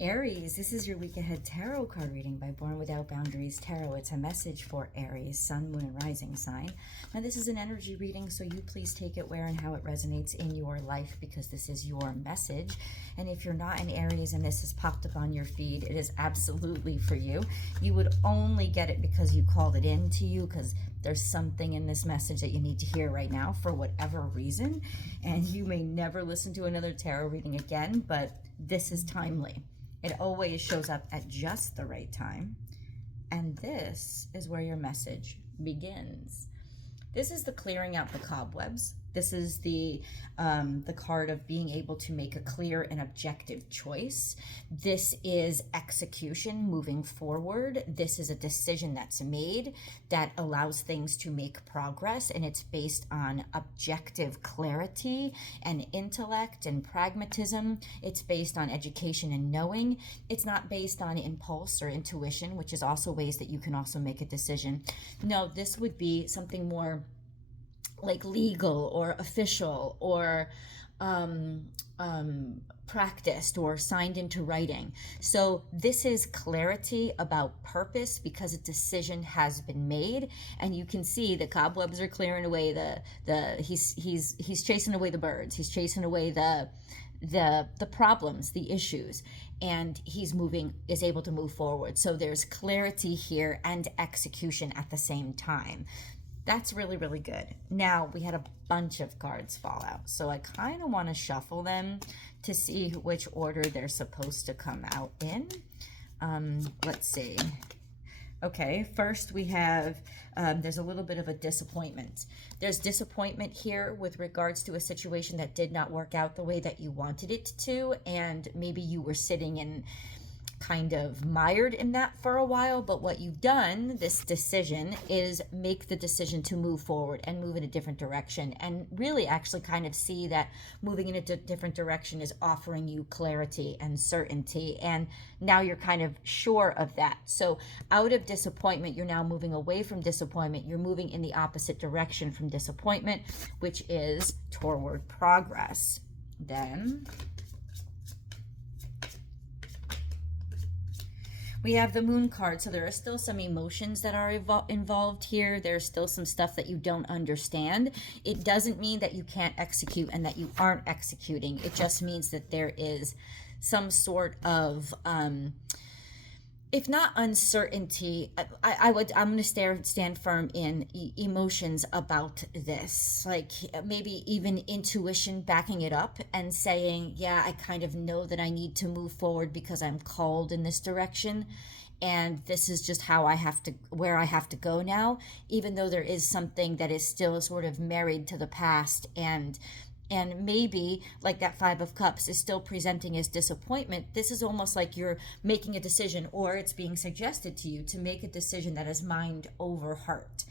Aries, this is your week ahead tarot card reading by Born Without Boundaries Tarot. It's a message for Aries, sun, moon, and rising sign. Now, this is an energy reading, so you please take it where and how it resonates in your life because this is your message. And if you're not an Aries and this has popped up on your feed, it is absolutely for you. You would only get it because you called it in to you, because there's something in this message that you need to hear right now for whatever reason. And you may never listen to another tarot reading again, but this is timely. It always shows up at just the right time. And this is where your message begins. This is the clearing out the cobwebs. This is the card of being able to make a clear and objective choice. This is execution, moving forward. This is a decision that's made that allows things to make progress, and it's based on objective clarity and intellect and pragmatism. It's based on education and knowing. It's not based on impulse or intuition, which is also ways that you can also make a decision. No, this would be something more like legal or official or practiced or signed into writing. So this is clarity about purpose because a decision has been made, and you can see the cobwebs are clearing away. He's chasing away the birds. He's chasing away the problems, the issues, and is able to move forward. So there's clarity here and execution at the same time. That's really, really good. Now, we had a bunch of cards fall out, so I kind of want to shuffle them to see which order they're supposed to come out in. Let's see. Okay, first we have, there's a little bit of a disappointment. There's disappointment here with regards to a situation that did not work out the way that you wanted it to, and maybe you were sitting in kind of mired in that for a while, but what you've done, this decision, is make the decision to move forward and move in a different direction, and really actually kind of see that moving in a different direction is offering you clarity and certainty, and now you're kind of sure of that. So out of disappointment, you're now moving away from disappointment. You're moving in the opposite direction from disappointment, which is toward progress. Then we have the moon card, so there are still some emotions that are involved here. There's still some stuff that you don't understand. It doesn't mean that you can't execute and that you aren't executing. It just means that there is some sort of, if not uncertainty, I'm going to stand firm in emotions about this. Like maybe even intuition backing it up and saying, yeah, I kind of know that I need to move forward because I'm called in this direction. And this is just where I have to go now, even though there is something that is still sort of married to the past, and maybe like that Five of Cups is still presenting as disappointment. This is almost like you're making a decision, or it's being suggested to you to make a decision that is mind over heart,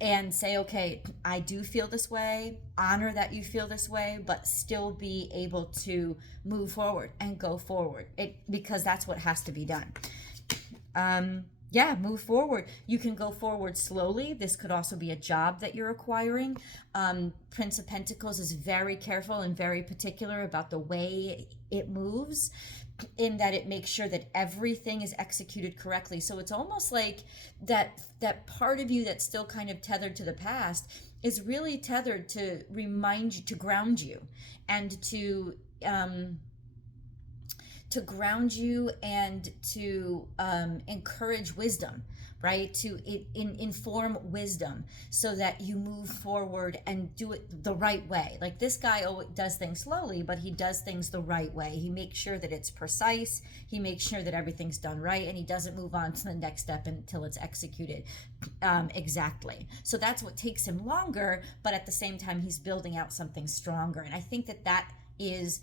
and say, okay, I do feel this way, honor that you feel this way, but still be able to move forward and go forward, because that's what has to be done. Yeah, move forward. You can go forward slowly. This could also be a job that you're acquiring. Prince of Pentacles is very careful and very particular about the way it moves, in that it makes sure that everything is executed correctly. So it's almost like that part of you that's still kind of tethered to the past is really tethered to remind you, to ground you, and to ground you, and to encourage wisdom, right? To inform wisdom so that you move forward and do it the right way. Like this guy does things slowly, but he does things the right way. He makes sure that it's precise. He makes sure that everything's done right, and he doesn't move on to the next step until it's executed exactly. So that's what takes him longer, but at the same time, he's building out something stronger. And I think that is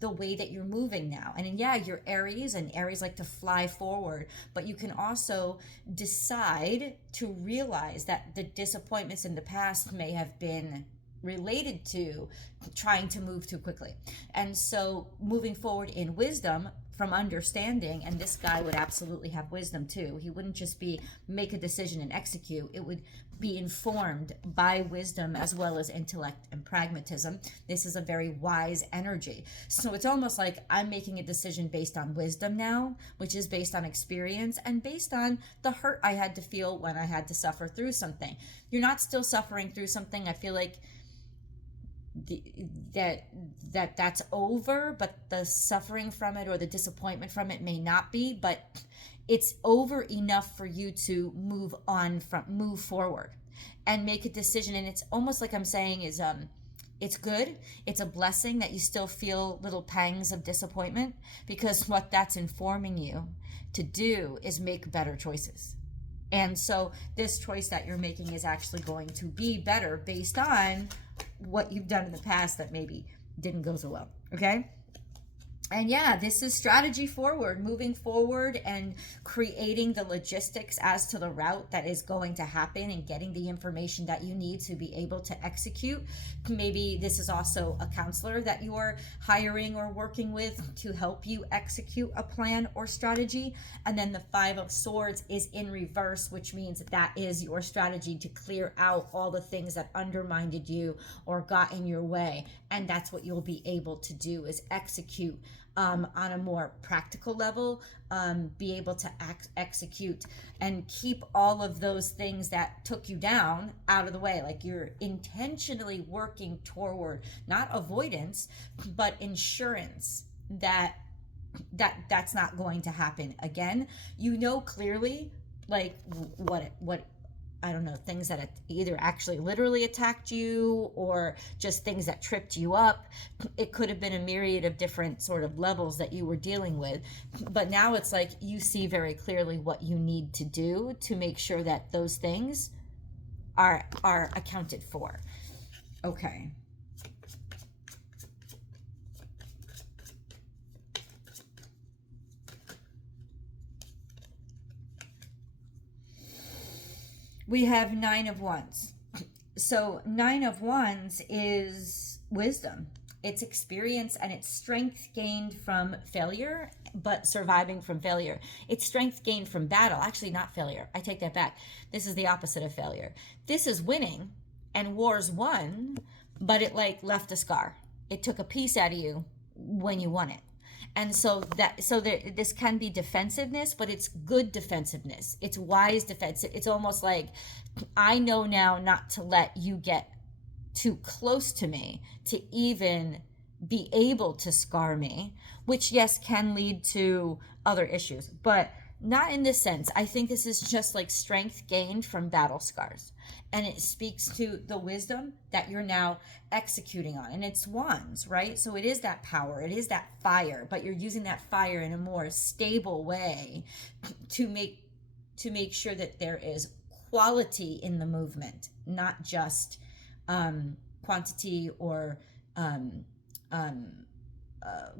the way that you're moving now. And yeah, you're Aries, and Aries like to fly forward, but you can also decide to realize that the disappointments in the past may have been related to trying to move too quickly. And so moving forward in wisdom from understanding, and this guy would absolutely have wisdom too. He wouldn't just be make a decision and execute. It would be informed by wisdom as well as intellect and pragmatism. This is a very wise energy. So it's almost like I'm making a decision based on wisdom now, which is based on experience and based on the hurt I had to feel when I had to suffer through something. You're not still suffering through something. I feel like that's over, but the suffering from it or the disappointment from it may not be, but it's over enough for you to move forward and make a decision. And it's almost like I'm saying is it's good, it's a blessing that you still feel little pangs of disappointment, because what that's informing you to do is make better choices. And so this choice that you're making is actually going to be better based on what you've done in the past that maybe didn't go so well. Okay. And yeah, this is strategy forward, moving forward and creating the logistics as to the route that is going to happen and getting the information that you need to be able to execute. Maybe this is also a counselor that you are hiring or working with to help you execute a plan or strategy. And then the 5 of Swords is in reverse, which means that is your strategy to clear out all the things that undermined you or got in your way. And that's what you'll be able to do, is execute on a more practical level, be able to execute and keep all of those things that took you down out of the way. Like you're intentionally working toward not avoidance, but insurance that's not going to happen again. You know clearly like what I don't know, things that either actually literally attacked you or just things that tripped you up. It could have been a myriad of different sort of levels that you were dealing with. But now it's like you see very clearly what you need to do to make sure that those things are accounted for. Okay. We have 9 of Wands. So 9 of Wands is wisdom. It's experience and it's strength gained from failure, but surviving from failure. It's strength gained from battle. Actually, not failure. I take that back. This is the opposite of failure. This is winning, and war's won, but it like left a scar. It took a piece out of you when you won it. And so this can be defensiveness, but it's good defensiveness. It's wise defense. It's almost like, I know now not to let you get too close to me to even be able to scar me, which yes, can lead to other issues, but not in this sense. I think this is just like strength gained from battle scars. And it speaks to the wisdom that you're now executing on. And it's wands, right? So it is that power, it is that fire, but you're using that fire in a more stable way to make sure that there is quality in the movement, not just quantity or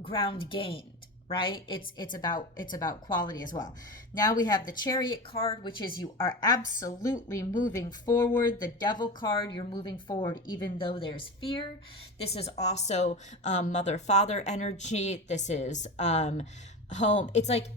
ground gained. Right? It's about quality as well. Now we have the Chariot card, which is you are absolutely moving forward. The Devil card, you're moving forward even though there's fear. This is also mother-father energy. This is home. It's like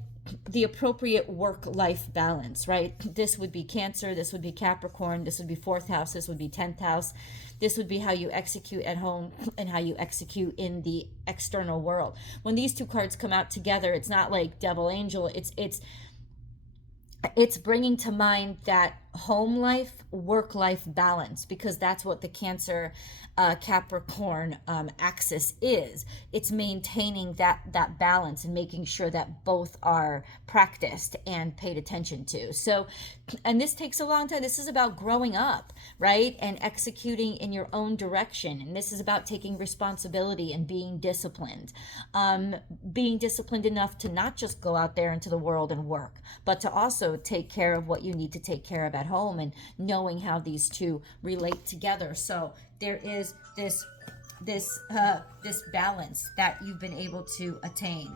the appropriate work-life balance, right? This would be Cancer, this would be Capricorn, this would be 4th house, this would be 10th house. This would be how you execute at home and how you execute in the external world. When these 2 cards come out together, it's not like devil angel, it's bringing to mind that home life, work life balance, because that's what the Cancer Capricorn axis is. It's maintaining that balance and making sure that both are practiced and paid attention to. So, and this takes a long time. This is about growing up, right? And executing in your own direction. And this is about taking responsibility and being disciplined. Being disciplined enough to not just go out there into the world and work, but to also take care of what you need to take care of at home, and knowing how these two relate together. So there is this balance that you've been able to attain.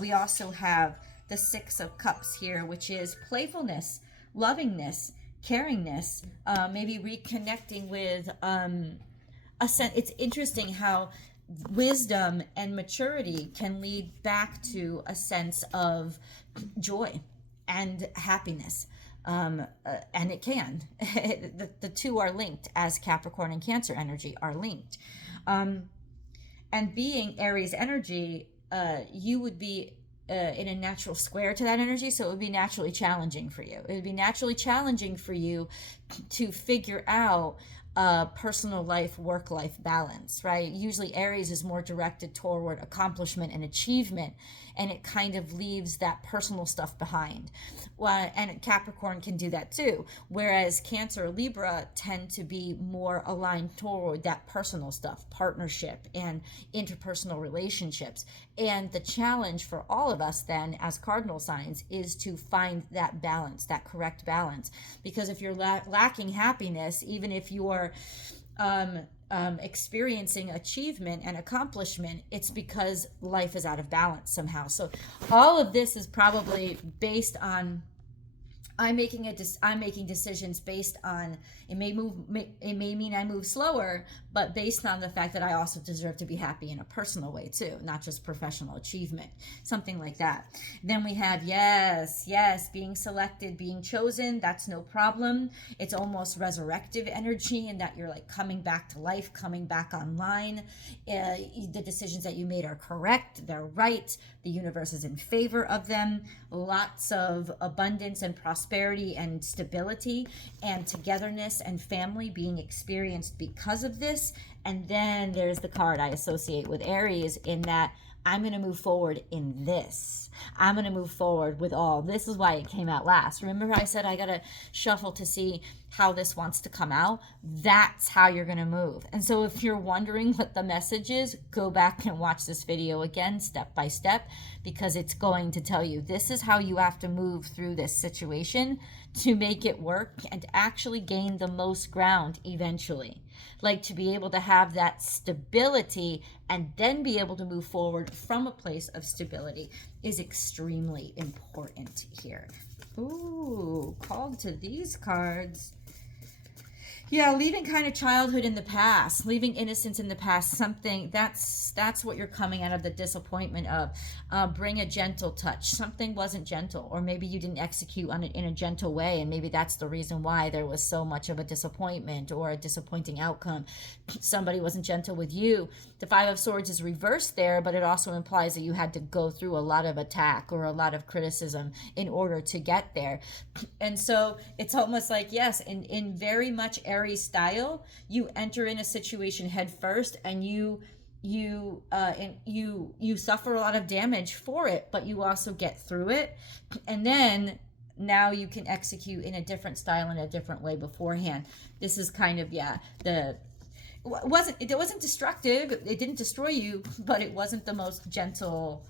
We also have the 6 of Cups here, which is playfulness, lovingness, caringness, maybe reconnecting with a sense. It's interesting how wisdom and maturity can lead back to a sense of joy and happiness. And it can. The two are linked, as Capricorn and Cancer energy are linked. And being Aries energy, you would be in a natural square to that energy, so it would be naturally challenging for you. It would be naturally challenging for you to figure out personal life, work life balance, right? Usually Aries is more directed toward accomplishment and achievement, and it kind of leaves that personal stuff behind. Well, and Capricorn can do that too, whereas Cancer or Libra tend to be more aligned toward that personal stuff, partnership and interpersonal relationships. And the challenge for all of us then as cardinal signs is to find that balance, that correct balance. Because if you're lacking happiness, even if you're experiencing achievement and accomplishment, it's because life is out of balance somehow. So all of this is probably based on I'm making decisions based on it may mean I move slower, but based on the fact that I also deserve to be happy in a personal way too, not just professional achievement, something like that. Then we have yes, being selected, being chosen, that's no problem. It's almost resurrective energy in that you're like coming back to life, coming back online. The decisions that you made are correct, they're right, the universe is in favor of them. Lots of abundance and prosperity and stability and togetherness and family being experienced because of this. And then there's the card I associate with Aries in that I'm going to move forward in this. I'm going to move forward with all. This is why it came out last. Remember I said I got to shuffle to see how this wants to come out? That's how you're going to move. And so if you're wondering what the message is, go back and watch this video again, step by step, because it's going to tell you this is how you have to move through this situation to make it work and actually gain the most ground eventually. Like to be able to have that stability and then be able to move forward from a place of stability is extremely important here. Ooh, called to these cards. Yeah, leaving kind of childhood in the past, leaving innocence in the past, something that's what you're coming out of the disappointment of. Bring a gentle touch. Something wasn't gentle, or maybe you didn't execute on it in a gentle way, and maybe that's the reason why there was so much of a disappointment or a disappointing outcome. Somebody wasn't gentle with you. The Five of Swords is reversed there, but it also implies that you had to go through a lot of attack or a lot of criticism in order to get there. And so it's almost like, yes, in very much Aries style, you enter in a situation head first and you suffer a lot of damage for it, but you also get through it, and then now you can execute in a different style in a different way beforehand. This is kind of it wasn't destructive, it didn't destroy you, but it wasn't the most gentle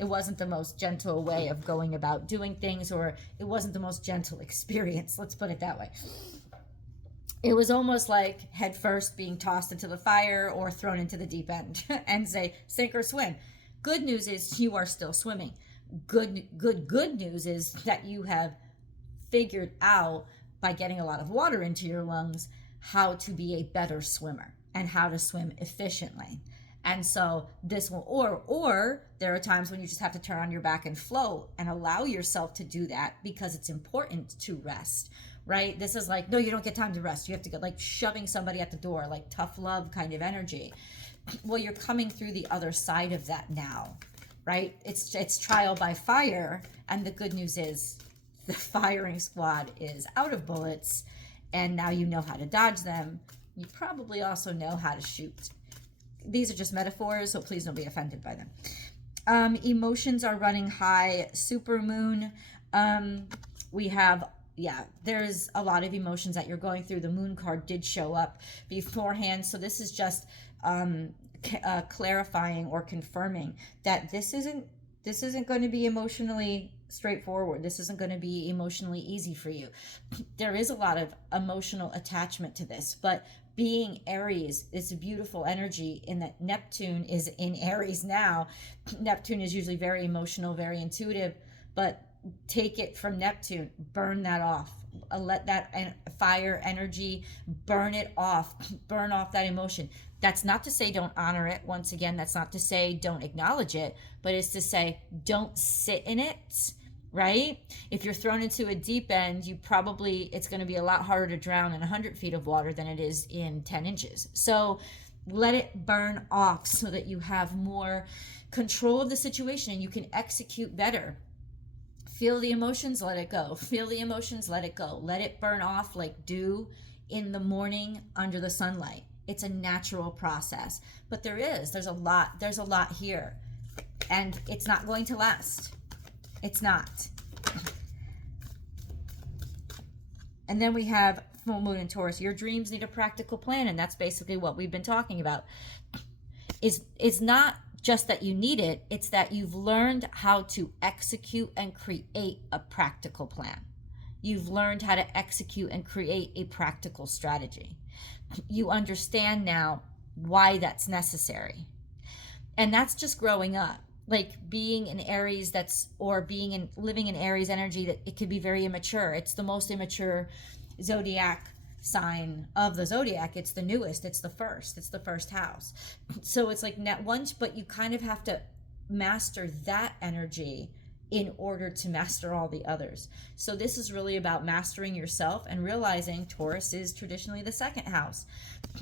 way of going about doing things, or it wasn't the most gentle experience, let's put it that way. It was almost like head first being tossed into the fire or thrown into the deep end and say, sink or swim. Good news is you are still swimming. Good news is that you have figured out, by getting a lot of water into your lungs, how to be a better swimmer and how to swim efficiently. And so this will, or there are times when you just have to turn on your back and float and allow yourself to do that because it's important to rest. Right? This is like, no, you don't get time to rest. You have to get like shoving somebody at the door, like tough love kind of energy. Well, you're coming through the other side of that now, right? It's trial by fire. And the good news is the firing squad is out of bullets. And now you know how to dodge them. You probably also know how to shoot. These are just metaphors, so please don't be offended by them. Emotions are running high. Supermoon. We have there's a lot of emotions that you're going through. The moon card did show up beforehand. So this is just clarifying or confirming that this isn't going to be emotionally straightforward. This isn't going to be emotionally easy for you. There is a lot of emotional attachment to this, but being Aries is a beautiful energy in that Neptune is in Aries now. Neptune is usually very emotional, very intuitive, but take it from Neptune, burn that off, let that fire energy burn it off, burn off that emotion. That's not to say don't honor it. Once again, that's not to say don't acknowledge it, but it's to say don't sit in it, right? If you're thrown into a deep end, it's going to be a lot harder to drown in 100 feet of water than it is in 10 inches. So let it burn off so that you have more control of the situation and you can execute better. Feel the emotions, let it go. Feel the emotions, let it go. Let it burn off like dew in the morning under the sunlight. It's a natural process, but there's a lot here, and it's not going to last. It's not. And then we have full moon in Taurus. Your dreams need a practical plan, and that's basically what we've been talking about. It's not just that you need it, it's that you've learned how to execute and create a practical plan. You've learned how to execute and create a practical strategy. You understand now why that's necessary. And that's just growing up. Like being in Aries living in Aries energy, that it could be very immature. It's the most immature zodiac sign of the zodiac. It's the newest, it's the first house. So it's like but you kind of have to master that energy in order to master all the others. So this is really about mastering yourself and realizing Taurus is traditionally the second house,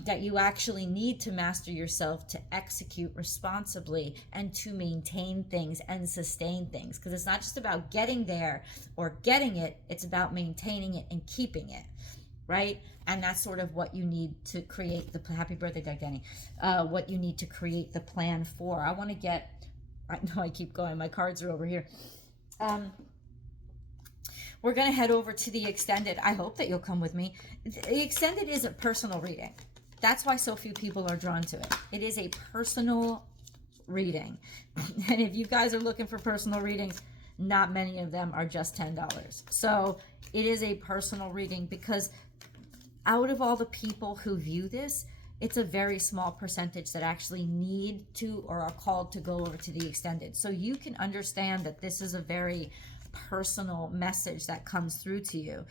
that you actually need to master yourself to execute responsibly and to maintain things and sustain things. Because it's not just about getting there or getting it, it's about maintaining it and keeping it, right? And that's sort of what you need to create the, happy birthday, Doug Denny, what you need to create the plan for. I know I keep going, my cards are over here. We're going to head over to the extended. I hope that you'll come with me. The extended is a personal reading. That's why so few people are drawn to it. It is a personal reading. And if you guys are looking for personal readings, not many of them are just $10. So it is a personal reading because out of all the people who view this, it's a very small percentage that actually need to or are called to go over to the extended. So you can understand that this is a very personal message that comes through to you.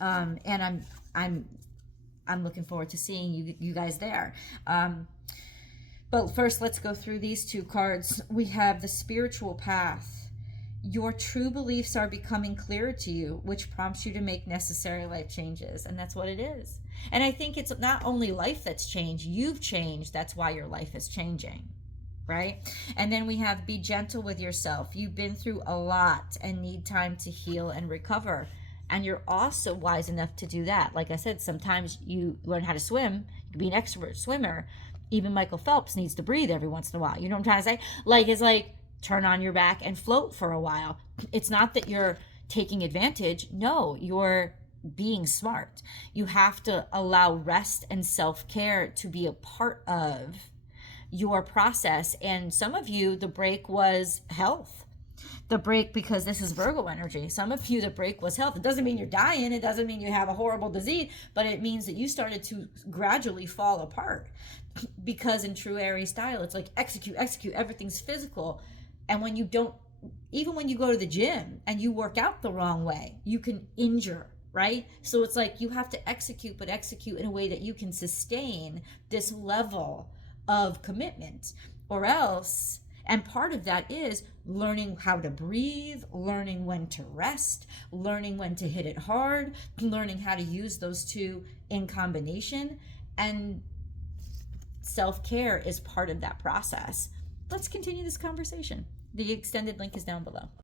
And I'm looking forward to seeing you guys there. But first, let's go through these two cards. We have the spiritual path. Your true beliefs are becoming clearer to you, which prompts you to make necessary life changes. And that's what it is. And I think it's not only life that's changed, you've changed. That's why your life is changing, right? And then we have be gentle with yourself. You've been through a lot and need time to heal and recover. And you're also wise enough to do that. Like I said, sometimes you learn how to swim. You can be an expert swimmer. Even Michael Phelps needs to breathe every once in a while. You know what I'm trying to say? Like, it's like, turn on your back and float for a while. It's not that you're taking advantage. No, you're being smart. You have to allow rest and self-care to be a part of your process. And some of you, the break was health. The break, because this is Virgo energy. Some of you, the break was health. It doesn't mean you're dying. It doesn't mean you have a horrible disease, but it means that you started to gradually fall apart. Because in true Aries style, it's like execute, everything's physical. And when you don't, even when you go to the gym and you work out the wrong way, you can injure, right? So it's like you have to execute, but execute in a way that you can sustain this level of commitment, or else, and part of that is learning how to breathe, learning when to rest, learning when to hit it hard, learning how to use those two in combination. And self-care is part of that process. Let's continue this conversation. The extended link is down below.